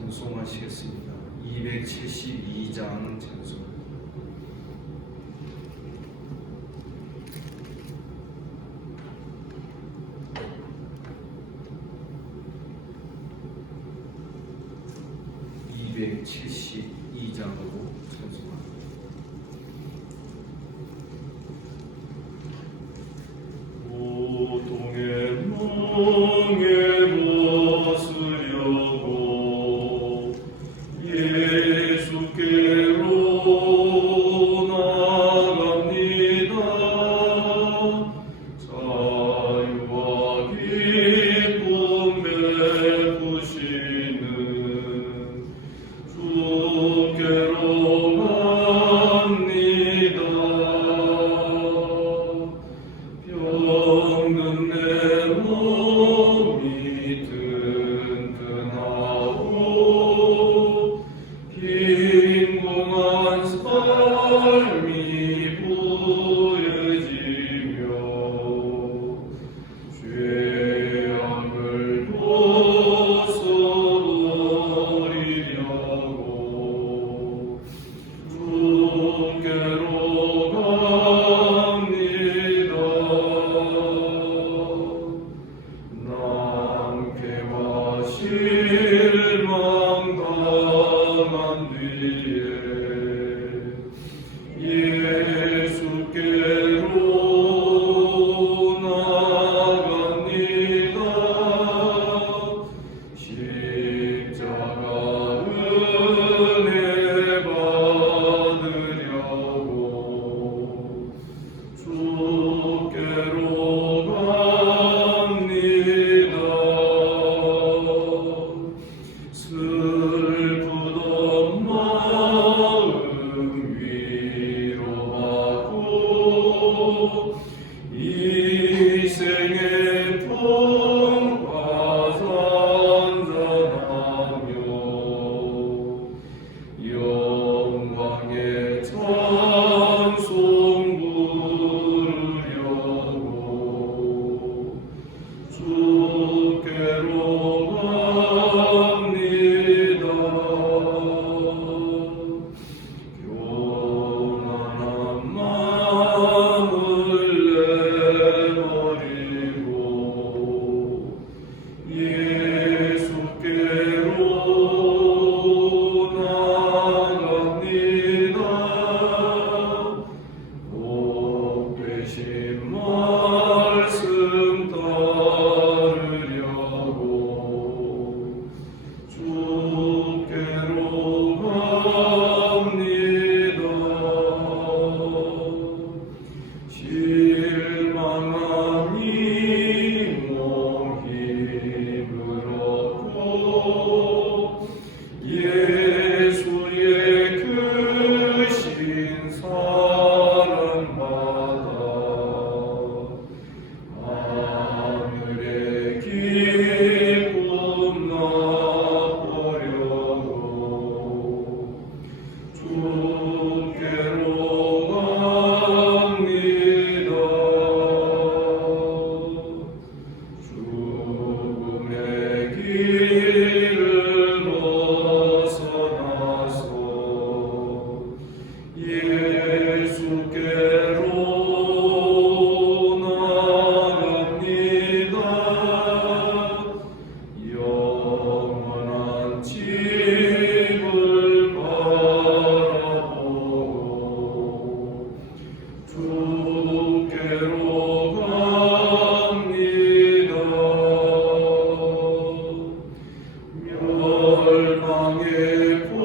찬송하시겠습니다. 272장 찬송. (272장으로) 찬송합니다. 고통의 멍에 벗으려고 예수께로 나갑니다. 자유와 기쁨 베푸시는 주께로 갑니다. 병든 내 몸이 튼튼하고 빈곤한 삶이 보여지며 죄악을 벗어버리려고 주께로 갑니다. 남캐와 실망 당한 뒤에 예수께로 나갑니다. 십자가 은혜 받으려고 주께로 갑니다. 슬프던 마음 위로받고 이 생의 평화 찬잔하며 영광의 찬송 부르려고 주께로 갑니다. 교만한 마음을 내버리고 예수께로 나갑니다. 복 되신 말씀 따르려고 주께로 갑니다. 실망함이 몸 힘을 얻고 예수의 크신 사랑받아 하늘의 기쁨 맛보려고 주께로 갑니다. 죽음의 길을 벗어나서 예수께로 나갑니다. 영원한 집을 바라보고 주께로 갑니다. 멸망의 포구에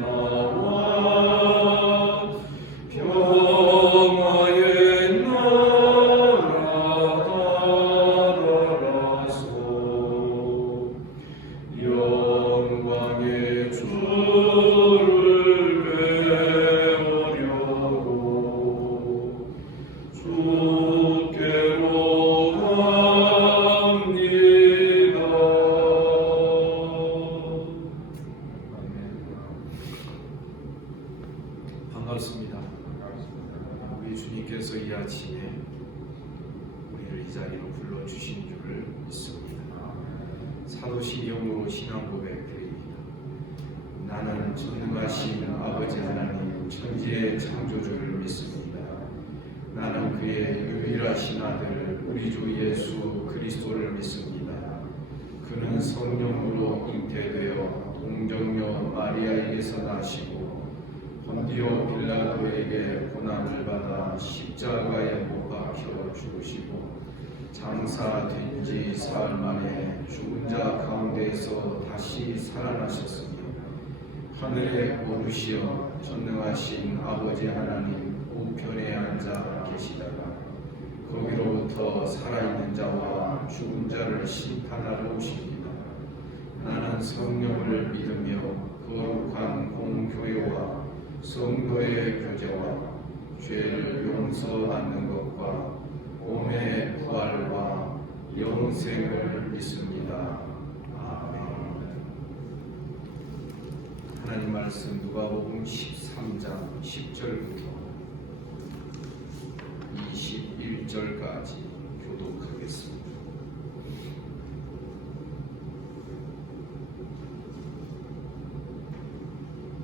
나와 평화의 나라 달아라서 영광의 주를 배우려고 주께로 갑니다. 반갑습니다. 우리 주님께서 이 아침에 우리를 이 자리로 불러주신 줄을 믿습니다. 사도신경으로 신앙 고백드립니다. 나는 전능하신 아버지 하나님 천지의 창조주를 믿습니다. 나는 그의 유일하신 아들 우리 주 예수 그리스도를 믿습니다. 그는 성령으로 잉태되어 동정녀 마리아에게서 나시고 본디오 빌라도에게 고난을 받아 십자가에 못 박혀 죽으시고 장사된 지 사흘 만에 죽은 자 가운데에서 다시 살아나셨으며 하늘에 오르시어 전능하신 아버지 하나님 우편에 앉아 계시다가 거기로부터 살아있는 자와 죽은 자를 심판하러 오십니다. 나는 성령을 믿으며 거룩한 공교회와 성도의 교제와 죄를 용서받는 것과 몸의 부활과 영생을 믿습니다. 아멘. 하나님 말씀 누가복음 13장 10절부터 21절까지 교독하겠습니다.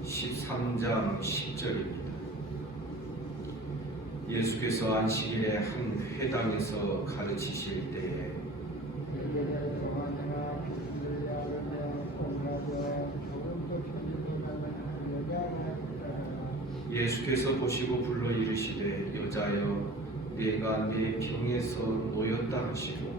(13장 10절입니다) 예수께서 안식일에 한 회당에서 가르치실 때에 예수께서 보시고 불러 이르시되 여자여 내가 내 병에서 놓였다 하시고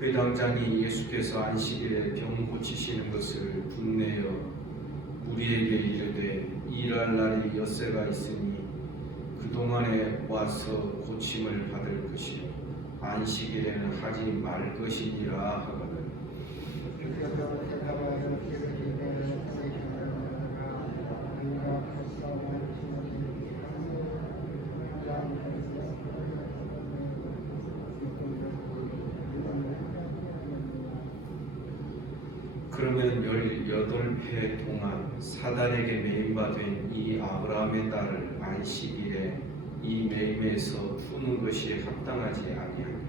회당장이 예수께서 안식일에 병 고치시는 것을 분내어 우리에게 이르되 일할 날이 엿새가 있으니 그동안에 와서 고침을 받을 것이요 안식일에는 하지 말 것이니라 하거든. 그러면 18해 동안 사단에게 매임바 된 이 아브라함의 딸을 안식일에 이 매임에서 푸는 것이 합당하지 아니하냐.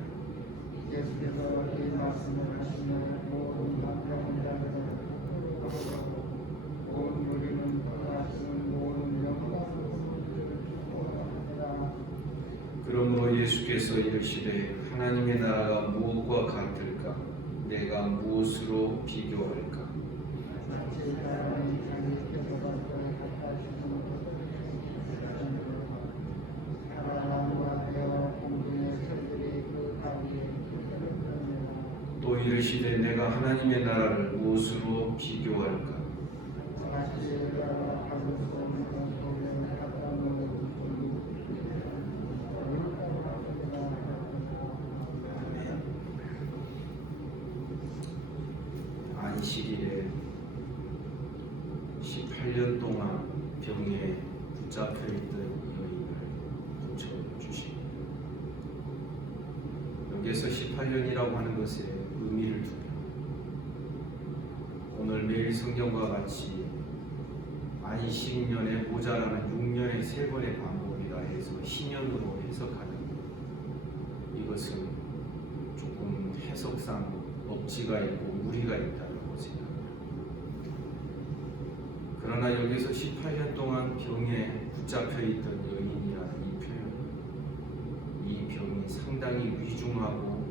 예수께서 이 말씀을 하시면 모든 남편은 온 우리는 그하시는 모든 영광을 주시옵소서. 그러므로 예수께서 이르시되 하나님의 나라가 무엇과 같을까? 내가 무엇으로 비교할까? 또 이르시되 내가 하나님의 나라를 무엇으로 비교할까? 안식일에 18년 동안 병에 붙잡혀 있던 여인을 고쳐주십니다. 여기에서 18년이라고 하는 것에 의미를 두며 오늘 매일 성경과 같이 안식년에 모자라는 6년에 3번의 반복이라 해서 신년으로 해석하는 이것은 조금 해석상 억지가 있고 무리가 있다고 생각합니다. 그러나 여기서 18년 동안 병에 붙잡혀 있던 여인이라는 이 표현, 이 병이 상당히 위중하고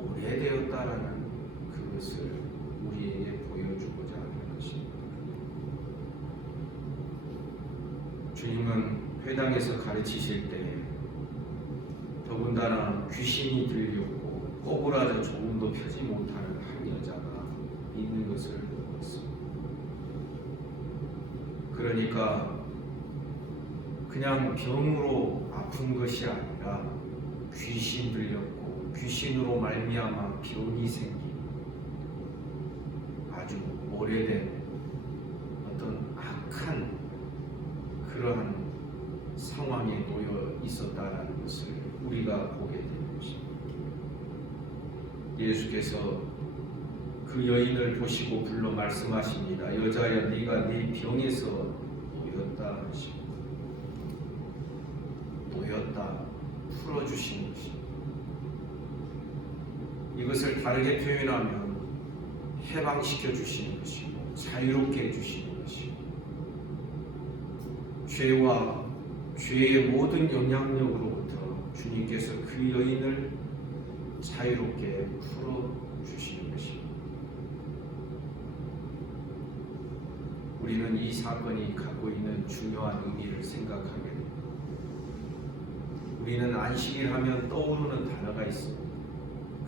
오래되었다라는 그것을 우리에게 보여주고자 하는 것입니다. 주님은 회당에서 가르치실 때 더군다나 귀신이 들렸고 꼬부라져 조금도 펴지 못하는 한 여자가 있는 것을 보았습니다. 그러니까 그냥 병으로 아픈 것이 아니라 귀신 들렸고 귀신으로 말미암아 병이 생긴 아주 오래된 어떤 악한 그러한 상황에 놓여 있었다라는 것을 우리가 보게 되는 것입니다. 예수께서 그 여인을 보시고 불러 말씀하십니다. 여자야, 네가 네 병에서 놓였다 하시고 놓였다, 풀어주시는 것입니다. 이것을 다르게 표현하면 해방시켜 주시는 것이고 자유롭게 해주시는 것이고 죄와 죄의 모든 영향력으로부터 주님께서 그 여인을 자유롭게 풀어주시는 것입니다. 우리는 이 사건이 갖고 있는 중요한 의미를 생각하게 됩니다. 우리는 안식일 하면 떠오르는 단어가 있습니다.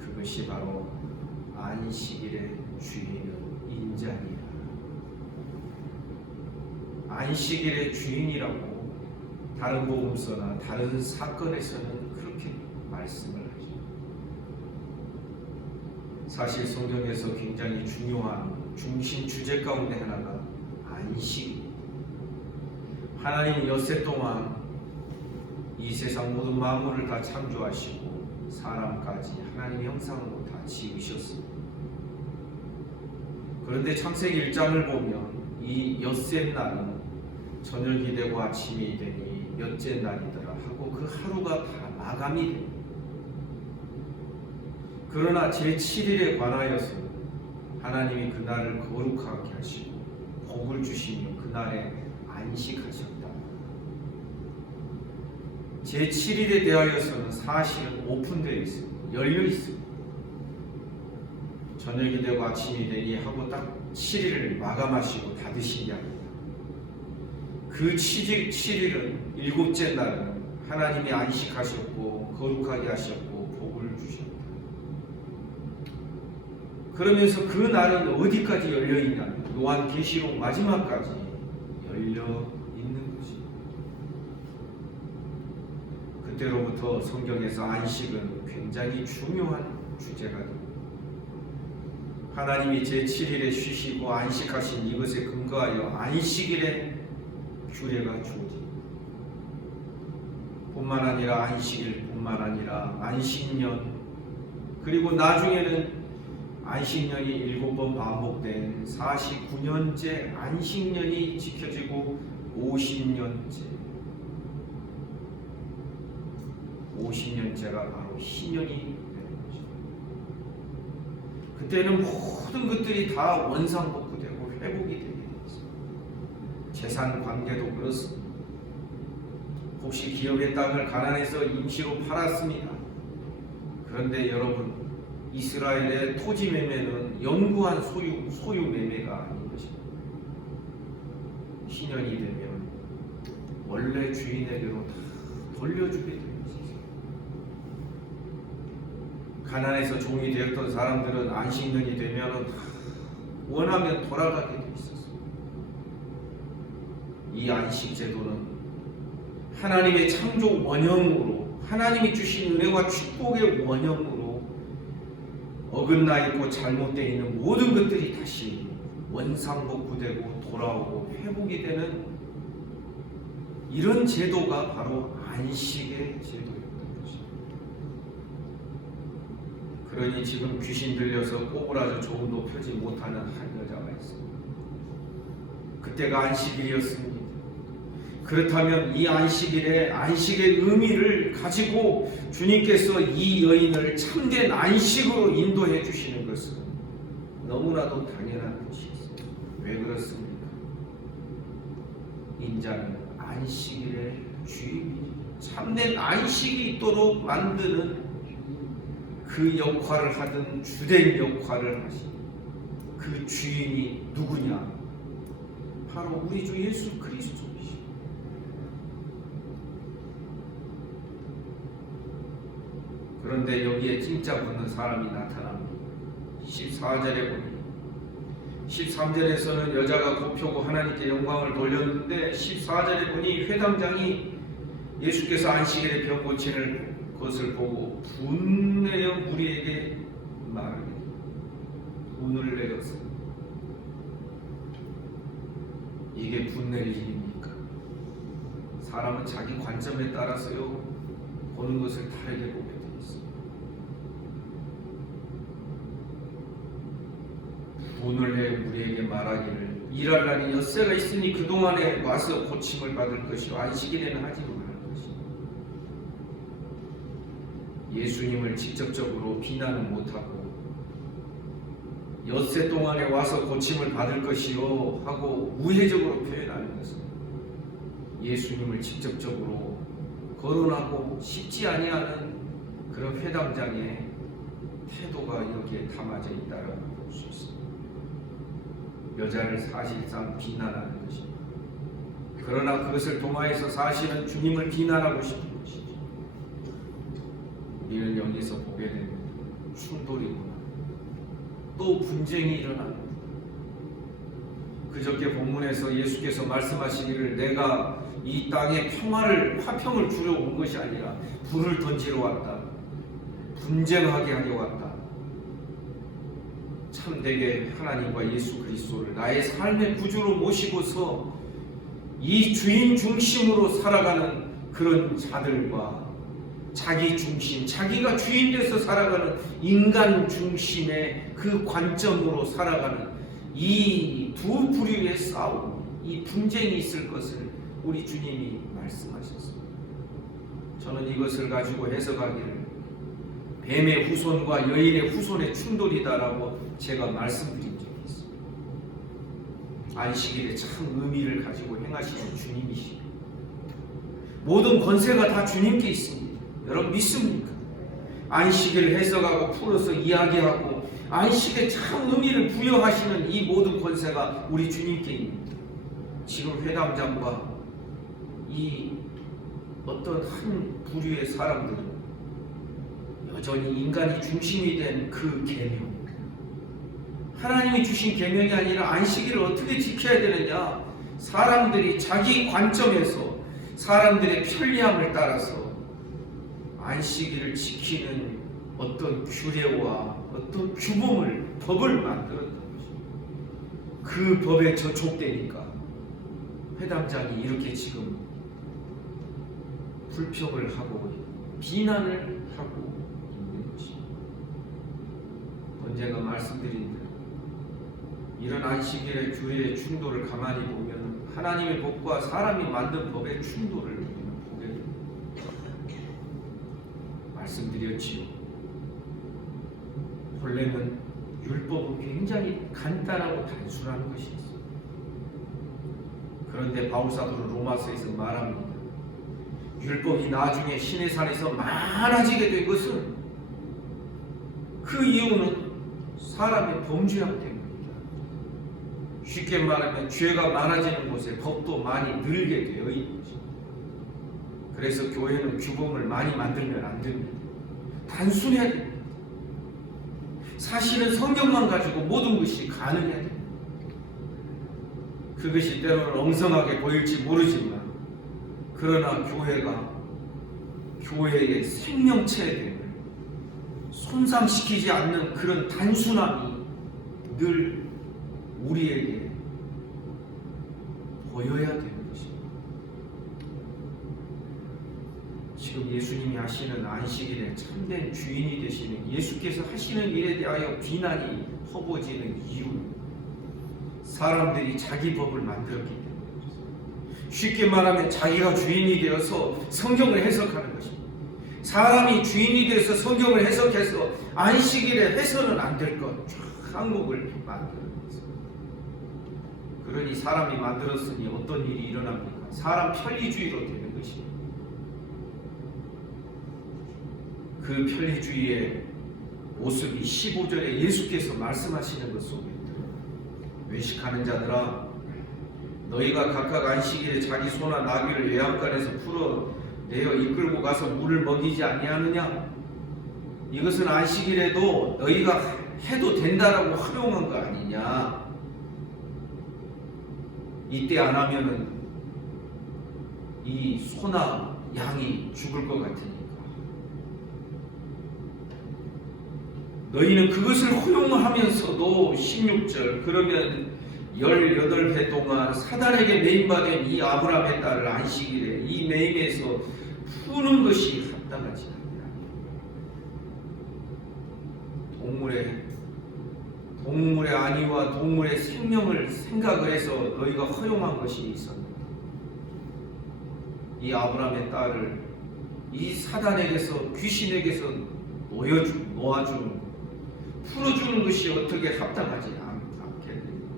그것이 바로 안식일의 주인은 인자니라. 안식일의 주인이라고 다른 복음서나 다른 사건에서는 그렇게 말씀을 하죠. 사실 성경에서 굉장히 중요한 중심 주제 가운데 하나가 안식입니다. 하나님은 엿새 동안 이 세상 모든 만물을 다 창조하시고 사람까지 하나님의 형상으로 다 지으셨습니다. 그런데 창세기 1장을 보면 이 엿새 날은 저녁이 되고 아침이 되니 몇째 날이더라 하고 그 하루가 다 마감이 됩니다. 그러나 제7일에 관하여서는 하나님이 그 날을 거룩하게 하시고 복을 주시며 그 날에 안식하셨다. 제7일에 대하여서는 사실은 오픈되어 있습니다. 열려 있습니다. 저녁이 되고 아침이 되니 하고 딱 7일을 마감하시고 닫으신 게 아닙니다. 그 7일은 일곱째 날은 하나님이 안식하셨고 거룩하게 하셨고 복을 주셨다. 그러면서 그 날은 어디까지 열려 있냐면 요한계시록 마지막까지 열려 있는 것입니다. 그때로부터 성경에서 안식은 굉장히 중요한 주제가 됩니다. 하나님이 제7일에 쉬시고 안식하신 이것에 근거하여 안식일에 규례가 주어집니다. 뿐만 아니라 안식일 뿐만 아니라 안식년 그리고 나중에는 안식년이 7번 반복된 49년째 안식년이 지켜지고 50년째가 바로 희년이 되는 것입니다. 그때는 모든 것들이 다 원상복구되고 회복이 되게 됩니다. 재산 관계도 그렇습니다. 혹시 기업의 땅을 가난해서 임시로 팔았습니다. 그런데 여러분, 이스라엘의 토지 매매는 영구한 소유 매매가 아닌 것입니다. 희년이 되면 원래 주인에게로 다 돌려주게 됩니다. 가난해서 종이 되었던 사람들은 안식년이 되면 원하면 돌아가게 돼 있었습니다. 이 안식 제도는 하나님의 창조 원형으로 하나님이 주신 은혜와 축복의 원형으로 어긋나 있고 잘못되어 있는 모든 것들이 다시 원상복구되고 돌아오고 회복이 되는 이런 제도가 바로 안식의 제도였던 것입니다. 그러니 지금 귀신 들려서 꼬부라져 조음도 펴지 못하는 한 여자가 있습니다. 그때가 안식일이었습니다. 그렇다면 이 안식일에 안식의 의미를 가지고 주님께서 이 여인을 참된 안식으로 인도해 주시는 것은 너무나도 당연한 것이었습니다. 왜 그렇습니까? 인자는 안식일의 주인이죠. 참된 안식이 있도록 만드는 그 역할을 하던 주된 역할을 하신 그 주인이 누구냐? 바로 우리 주 예수 그리스도이십니다. 그런데 여기에 진짜 붙는 사람이 나타납니다. 14절에 보니 13절에서는 여자가 곱표고 하나님께 영광을 돌렸는데 14절에 보니 회당장이 예수께서 안식일에 병 고치는 것을 보고 분내어 무리에게 말하되 분을 내렸습니다. 이게 분낼 일입니까? 사람은 자기 관점에 따라서요 보는 것을 다르게 보게 되어 있습니다. 분을 내 우리에게 말하기를 일할 날이 엿새가 있으니 그동안에 와서 고침을 받을 것이요 안식일에는 하지 말을 것이요. 예수님을 직접적으로 비난은 못하고 엿새 동안에 와서 고침을 받을 것이요 하고 우회적으로 표현하는 것은 예수님을 직접적으로 거론하고 싶지 아니하는 그런 회당장의 태도가 여기에 담아져 있다라고 볼 수 있습니다. 여자를 사실상 비난하는 것입니다. 그러나 그것을 통하여서 사실은 주님을 비난하고 싶은 것이죠. 우리는 여기서 보게 되는 충돌이구나, 또 분쟁이 일어납니다. 그저께 본문에서 예수께서 말씀하시기를 내가 이 땅에 화평을 주려 온 것이 아니라 불을 던지러 왔다, 분쟁하게 하려 왔다. 참되게 하나님과 예수 그리스도를 나의 삶의 구주로 모시고서 이 주인 중심으로 살아가는 그런 자들과 자기 중심, 자기가 주인 돼서 살아가는 인간 중심의 그 관점으로 살아가는 이 두 부류의 싸움, 이 분쟁이 있을 것을 우리 주님이 말씀하셨습니다. 저는 이것을 가지고 해석하기를 뱀의 후손과 여인의 후손의 충돌이다라고 제가 말씀드린 적이 있습니다. 안식일에 참 의미를 가지고 행하시는 주님이시고 모든 권세가 다 주님께 있습니다. 여러분 믿습니까? 안식일을 해석하고 풀어서 이야기하고 안식에 참 의미를 부여하시는 이 모든 권세가 우리 주님께 있습니다. 지금 회당장과 이 어떤 한 부류의 사람들은 여전히 인간이 중심이 된 그 계명, 하나님이 주신 계명이 아니라 안식일을 어떻게 지켜야 되느냐, 사람들이 자기 관점에서 사람들의 편리함을 따라서 안식일을 지키는 어떤 규례와 어떤 규범을, 법을 만들었던 것입니다. 그 법에 저촉되니까 회당장이 이렇게 지금 불평을 하고 비난을 하고 있는 것입니다. 언젠가 말씀드린 대로 이런 안식일의 규례의 충돌을 가만히 보면 하나님의 법과 사람이 만든 법의 충돌을 우리는 보게 됩니다. 말씀드렸지요. 본래는 율법은 굉장히 간단하고 단순한 것이 있습니다. 그런데 바울사도는 로마서에서 말합니다. 율법이 나중에 시내산에서 많아지게 된 것은 그 이유는 사람의 범죄함 때문입니다. 쉽게 말하면 죄가 많아지는 곳에 법도 많이 늘게 되어 있는 것입니다. 그래서 교회는 규범을 많이 만들면 안 됩니다. 단순해야 됩니다. 사실은 성경만 가지고 모든 것이 가능해야 됩니다. 그것이 때로는 엉성하게 보일지 모르지만 그러나 교회의 생명체됨을 손상시키지 않는 그런 단순함이 늘 우리에게 보여야 되는 것입니다. 지금 예수님이 하시는 안식일에 참된 주인이 되시는 예수께서 하시는 일에 대하여 비난이 허버지는 이유는 사람들이 자기 법을 만들었기 때문에 쉽게 말하면 자기가 주인이 되어서 성경을 해석하는 것입니다. 사람이 주인이 되어서 성경을 해석해서 안식일에 해서는 안 될 것 한국을 만드는 것입니다. 그러니 사람이 만들었으니 어떤 일이 일어납니까? 사람 편리주의로 되는 것입니다. 그 편리주의의 모습이 15절에 예수께서 말씀하시는 것 속에 있더라. 외식하는 자들아, 너희가 각각 안식일에 자기 소나 나귀를 외양간에서 풀어내어 이끌고 가서 물을 먹이지 아니하느냐? 이것은 안식일에도 너희가 해도 된다라고 허용한 거 아니냐? 이때 안 하면은 이 소나 양이 죽을 것 같으니까 너희는 그것을 허용하면서도 16절 그러면 18해 동안 사단에게 매임받은 이 아브라함의 딸을 안식일에 이 매임에서 푸는 것이 합당하지 않느냐. 동물의 안위와 동물의 생명을 생각을 해서 너희가 허용한 것이 있었는데 이 아브라함의 딸을 이 사단에게서, 귀신에게서 놓아주는 것, 풀어주는 것이 어떻게 합당하지 않겠느냐.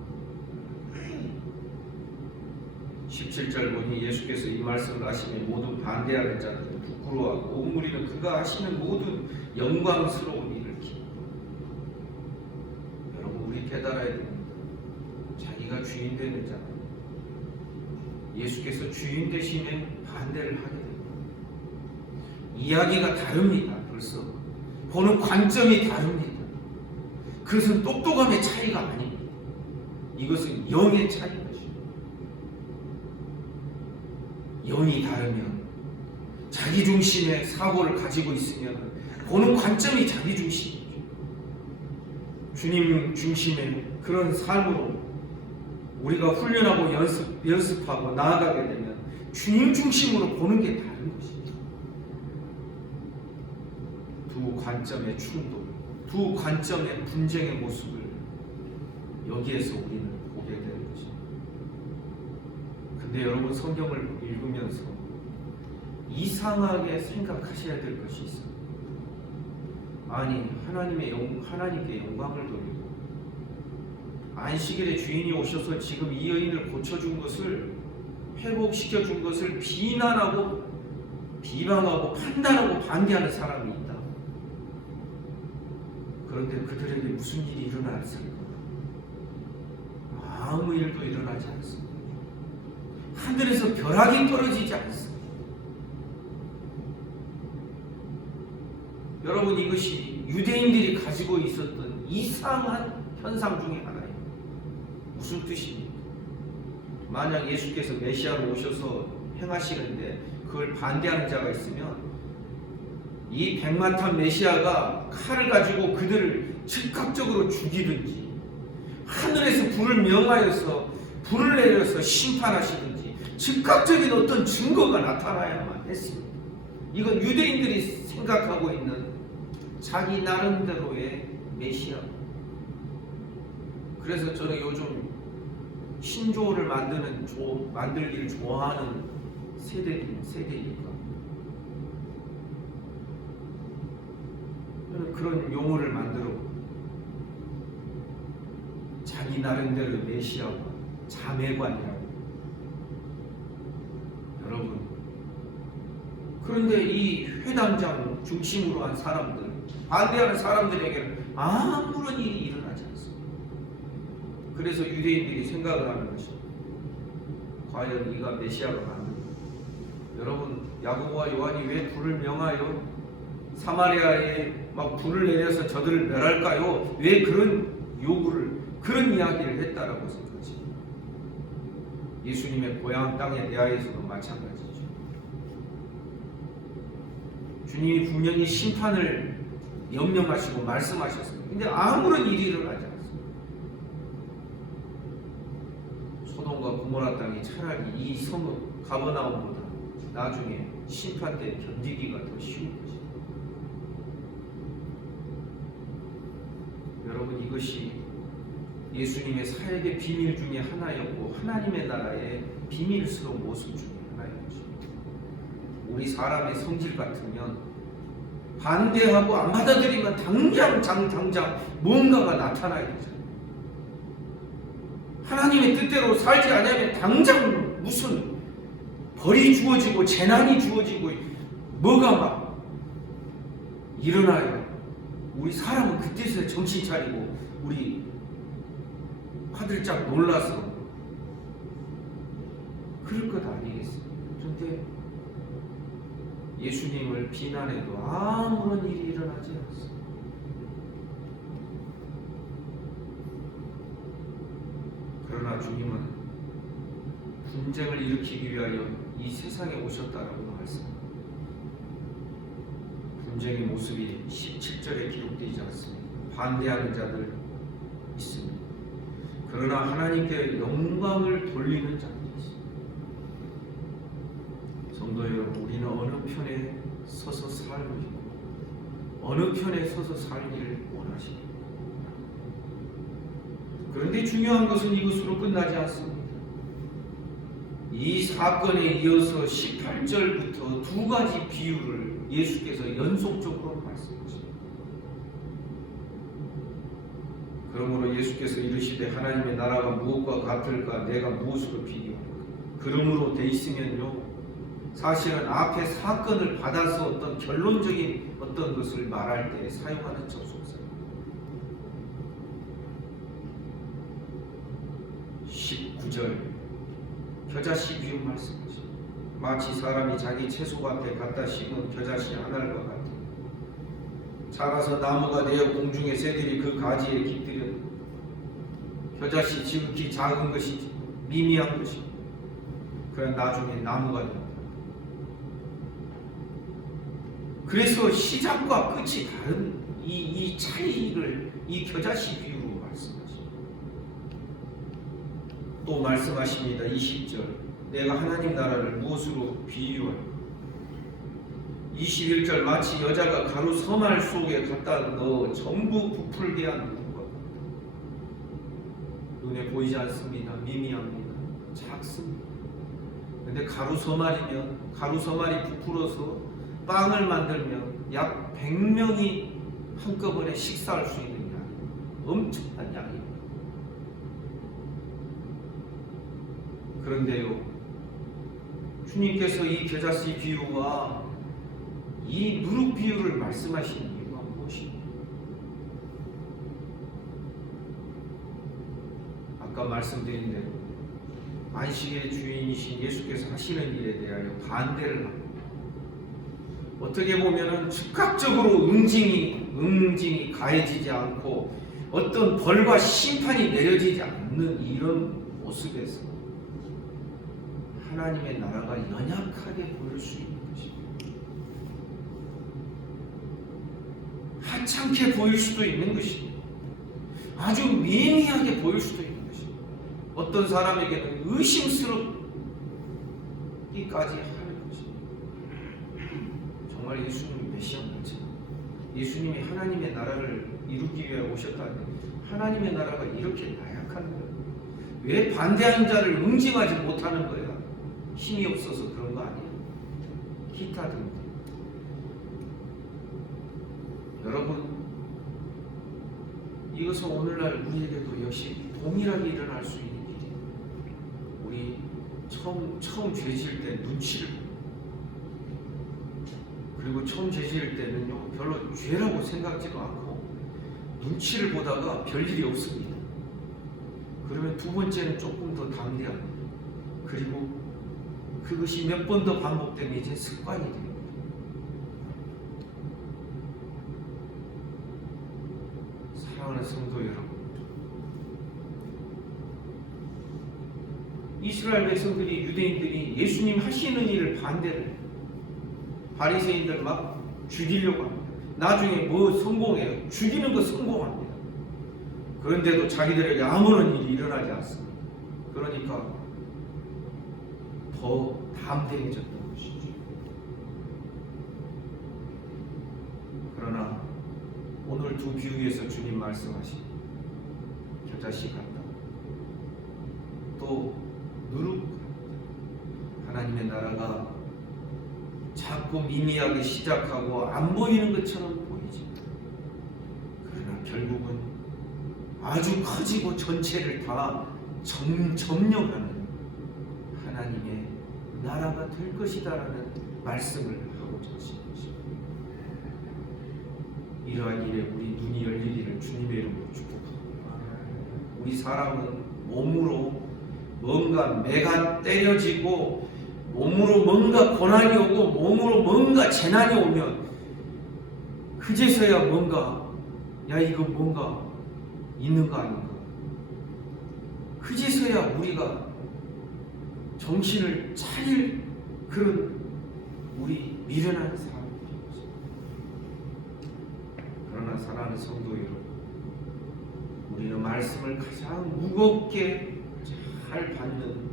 17절 보니 예수께서 이 말씀을 하시며 모든 반대하는 자들은 부끄러워하고 옥무리는 그가 하시는 모든 영광스러운 일을 기뻐. 여러분, 우리 깨달아야 됩니다. 자기가 주인 되는 자, 예수께서 주인 대신에 반대를 하게 됩니다. 이야기가 다릅니다. 벌써 보는 관점이 다릅니다. 그것은 똑똑함의 차이가 아닙니다. 이것은 영의 차이인 것입니다. 영이 다르면, 자기중심의 사고를 가지고 있으면 보는 관점이 자기중심이죠. 주님 중심의 그런 삶으로 우리가 훈련하고 연습하고 나아가게 되면 주님 중심으로 보는 게 다른 것입니다. 두 관점의 충돌, 두 관점의 분쟁의 모습을 여기에서 우리는 보게 되는 것입니다. 근데 여러분, 성경을 읽으면서 이상하게 생각하셔야 될 것이 있습니다. 아니, 하나님께 영광을 돌리고 안식일에 주인이 오셔서 지금 이 여인을 고쳐준 것을, 회복시켜준 것을 비난하고 비방하고 판단하고 반대하는 사람이 있다. 그런데 그들에게 무슨 일이 일어났을까? 아무 일도 일어나지 않습니다. 하늘에서 벼락이 떨어지지 않습니다. 여러분, 이것이 유대인들이 가지고 있었던 이상한 현상 중에 하나입니다. 무슨 뜻입니까? 만약 예수께서 메시아로 오셔서 행하시는데 그걸 반대하는 자가 있으면 이 백마탄 메시아가 칼을 가지고 그들을 즉각적으로 죽이든지, 하늘에서 불을 명하여서 불을 내려서 심판하시든지 즉각적인 어떤 증거가 나타나야만 했습니다. 이건 유대인들이 생각하고 있는 자기 나름대로의 메시아. 그래서 저는 요즘 신조어를 만들기를 좋아하는 세대니까 저는 그런 용어를 만들어 자기 나름대로의 메시아와 자매관이라고. 여러분, 그런데 이 회당장 중심으로 한 사람들, 반대하는 사람들에게는 아무런 일이 일어나지 않습니다. 그래서 유대인들이 생각을 하는 것입니다. 과연 이가 메시아가 맞는가? 여러분, 야고보와 요한이 왜 불을 명하여 사마리아에 막 불을 내려서 저들을 멸할까요? 왜 그런 요구를, 그런 이야기를 했다라고 생각하십니까? 예수님의 고향 땅에 대하여서도 마찬가지죠. 주님이 분명히 심판을 명령하시고 말씀하셨습니다. 근데 아무런 일이 일어나지 않습니다. 소돔과 고모라 땅이 차라리 이 성읍 가버나움보다 나중에 심판 때 견디기가 더 쉬운 것입니다. 여러분, 이것이 예수님의 사역의 비밀 중에 하나였고 하나님의 나라의 비밀스러운 모습 중에 하나인 것입니다. 우리 사람의 성질 같으면 반대하고 안 받아들이면 당장 뭔가가 나타나야 되잖아요. 하나님의 뜻대로 살지 않으면 당장 무슨 벌이 주어지고 재난이 주어지고 뭐가 막 일어나요. 우리 사람은 그때서야 정신 차리고 우리 화들짝 놀라서 그럴 것 아니겠어요? 그런데 예수님을 비난해도 아무런 일이 일어나지 않았어요. 그러나 주님은 분쟁을 일으키기 위하여 이 세상에 오셨다라고 말씀합니다. 분쟁의 모습이 17절에 기록되지 않습니다. 반대하는 자들 있습니다. 그러나 하나님께 영광을 돌리는 자들이 있습니다. 성도 여러분, 우리는 어느 편에 서서 살고 있고 어느 편에 서서 살기를 원하십니다. 그런데 중요한 것은 이것으로 끝나지 않습니다. 이 사건에 이어서 18절부터 두 가지 비유를 예수께서 연속적으로 말씀하십니다. 그러므로 예수께서 이르시되 하나님의 나라가 무엇과 같을까? 내가 무엇으로 비교할까? 그러므로 돼 있으면요, 사실은 앞에 사건을 받아서 어떤 결론적인 어떤 것을 말할 때 사용하는 접속사입니다. 19절 겨자씨 비유 말씀하십니다. 마치 사람이 자기 채소밭에 갖다 심은 겨자씨 하나과 같아 자라서 나무가 되어 공중의 새들이 그 가지에 깃들여 겨자씨 지극히 작은 것이지 미미한 것이 그러나 나중에 나무가 된다. 그래서 시작과 끝이 다른 이 차이를 이 겨자씨 비유로 말씀하십니다. 또 말씀하십니다. 20절 내가 하나님 나라를 무엇으로 비유할까? 21절 마치 여자가 가루 서말 속에 갖다 넣어 전부 부풀게 한 것과 눈에 보이지 않습니다. 미미합니다. 작습니다. 근데 가루 서말이 부풀어서 빵을 만들면 약 100명이 한꺼번에 식사할 수 있는 양, 엄청난 양입니다. 그런데요, 주님께서 이 겨자씨 비유와 이 누룩 비유를 말씀하신 이유가 무엇입니까? 아까 말씀드린 대로 안식의 주인이신 예수께서 하시는 일에 대하여 반대를 합니다. 어떻게 보면은 즉각적으로 응징이 가해지지 않고 어떤 벌과 심판이 내려지지 않는 이런 모습에서 하나님의 나라가 연약하게 보일 수 있는 것입니다. 하찮게 보일 수도 있는 것입니다. 아주 미미하게 보일 수도 있는 것입니다. 어떤 사람에게는 의심스럽기까지 하는 것입니다. 정말 예수님이 메시아 맞죠? 예수님이 하나님의 나라를 이루기 위해 오셨다는데 하나님의 나라가 이렇게 나약한 거예요. 왜 반대하는 자를 응징하지 못하는 거야? 힘이 없어서 그런 거 아니에요? 기타 등등. 여러분, 이것은 오늘날 우리에게도 역시 동일하게 일어날 수 있는 일이에요. 우리 처음 죄 지을 때 눈치를, 그리고 처음 죄 지을 때는요 별로 죄라고 생각지도 않고 눈치를 보다가 별일이 없습니다. 그러면 두 번째는 조금 더 담대합니다. 그리고 그것이 몇 번 더 반복되면 이제 습관이 됩니다. 사랑하는 성도 여러분, 이스라엘 백성들이, 유대인들이 예수님 하시는 일을 반대를 해요. 바리새인들 막 죽이려고 합니다. 나중에 뭐 성공해요. 죽이는 거 성공합니다. 그런데도 자기들에게 아무런 일이 일어나지 않습니다. 그러니까 더 담대해졌던 것이죠. 그러나 오늘 두 비유에서 주님 말씀하신 겨자씨 같다, 또 누룩, 하나님의 나라가 자꾸 미미하게 시작하고 안 보이는 것처럼 보이지, 그러나 결국은 아주 커지고 전체를 다 점령하는 하나님의 나라가 될 것이다라는 말씀을 하고자 하신 것입니다. 이러한 일에 우리 눈이 열리기를 주님의 이름으로 축복합니다. 우리 사람은 몸으로 뭔가 매가 때려지고 몸으로 뭔가 고난이 오고 몸으로 뭔가 재난이 오면 그제서야 뭔가, 야 이거 뭔가 있는 거 아닌가, 그제서야 우리가 정신을 차릴 그런 우리 미련한 사람이 되는 것입니다. 그러나 사랑하는 성도 여러분, 우리는 말씀을 가장 무겁게 잘 받는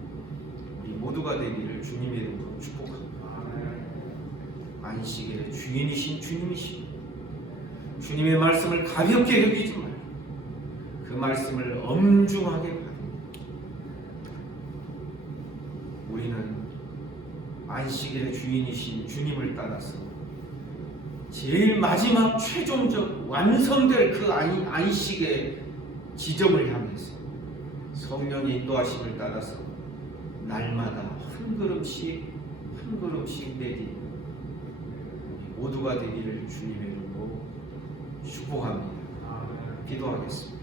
우리 모두가 되기를 주님의 이름으로 축복합니다. 안식일의 주인이신 주님이십니다. 주님의 말씀을 가볍게 여기지 말고 그 말씀을 엄중하게 받습니다. 우리는 안식일의 주인이신 주님을 따라서 제일 마지막 최종적 완성될 그 안식의 지점을 향해서 성령의 인도하심을 따라서 날마다 한 걸음씩 내디는 우리 모두가 되기를 주님의 이름으로 축복합니다. 기도하겠습니다.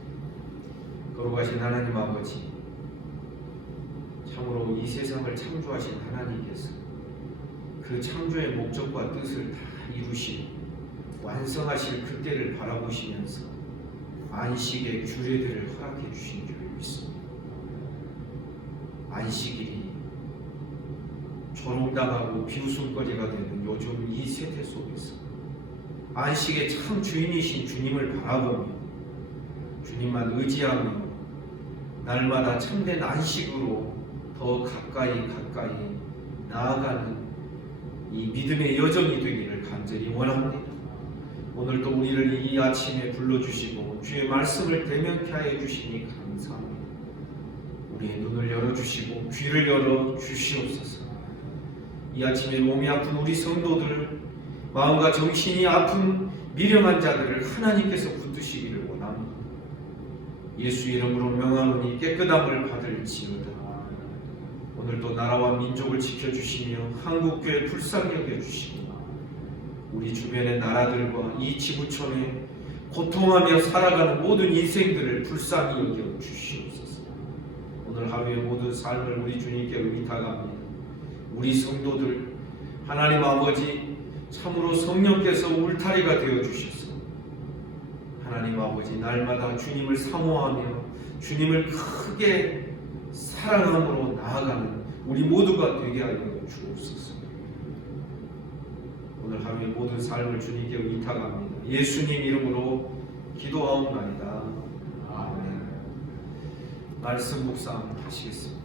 거룩하신 하나님 아버지, 참으로 이 세상을 창조하신 하나님께서 그 창조의 목적과 뜻을 다 이루시고 완성하실 그때를 바라보시면서 안식의 규례들을 허락해 주신 줄 믿습니다. 안식일이 조롱당하고 비웃음거리가 되는 요즘 이 세대 속에서 안식의 참 주인이신 주님을 바라보며 주님만 의지하며 날마다 참된 안식으로 더 가까이 나아가는 이 믿음의 여정이 되기를 간절히 원합니다. 오늘도 우리를 이 아침에 불러주시고 주의 말씀을 대면케 하여 주시니 감사합니다. 우리의 눈을 열어주시고 귀를 열어주시옵소서. 이 아침에 몸이 아픈 우리 성도들, 마음과 정신이 아픈 미련한 자들을 하나님께서 붙드시기를 원합니다. 예수 이름으로 명하노니 깨끗함을 받을지어다. 오늘도 나라와 민족을 지켜주시며 한국교회 불쌍히 여겨주시고 우리 주변의 나라들과 이 지구촌에 고통하며 살아가는 모든 인생들을 불쌍히 여겨주시옵소서. 오늘 하루의 모든 삶을 우리 주님께 의탁합니다. 우리 성도들, 하나님 아버지, 참으로 성령께서 울타리가 되어주셔서 하나님 아버지 날마다 주님을 사모하며 주님을 크게 사랑함으로 나아가는 우리 모두가 되게 하여 주옵소서. 오늘 하루의 모든 삶을 주님께 의탁합니다. 예수님 이름으로 기도하옵나이다. 아멘. 말씀 묵상 하시겠습니다.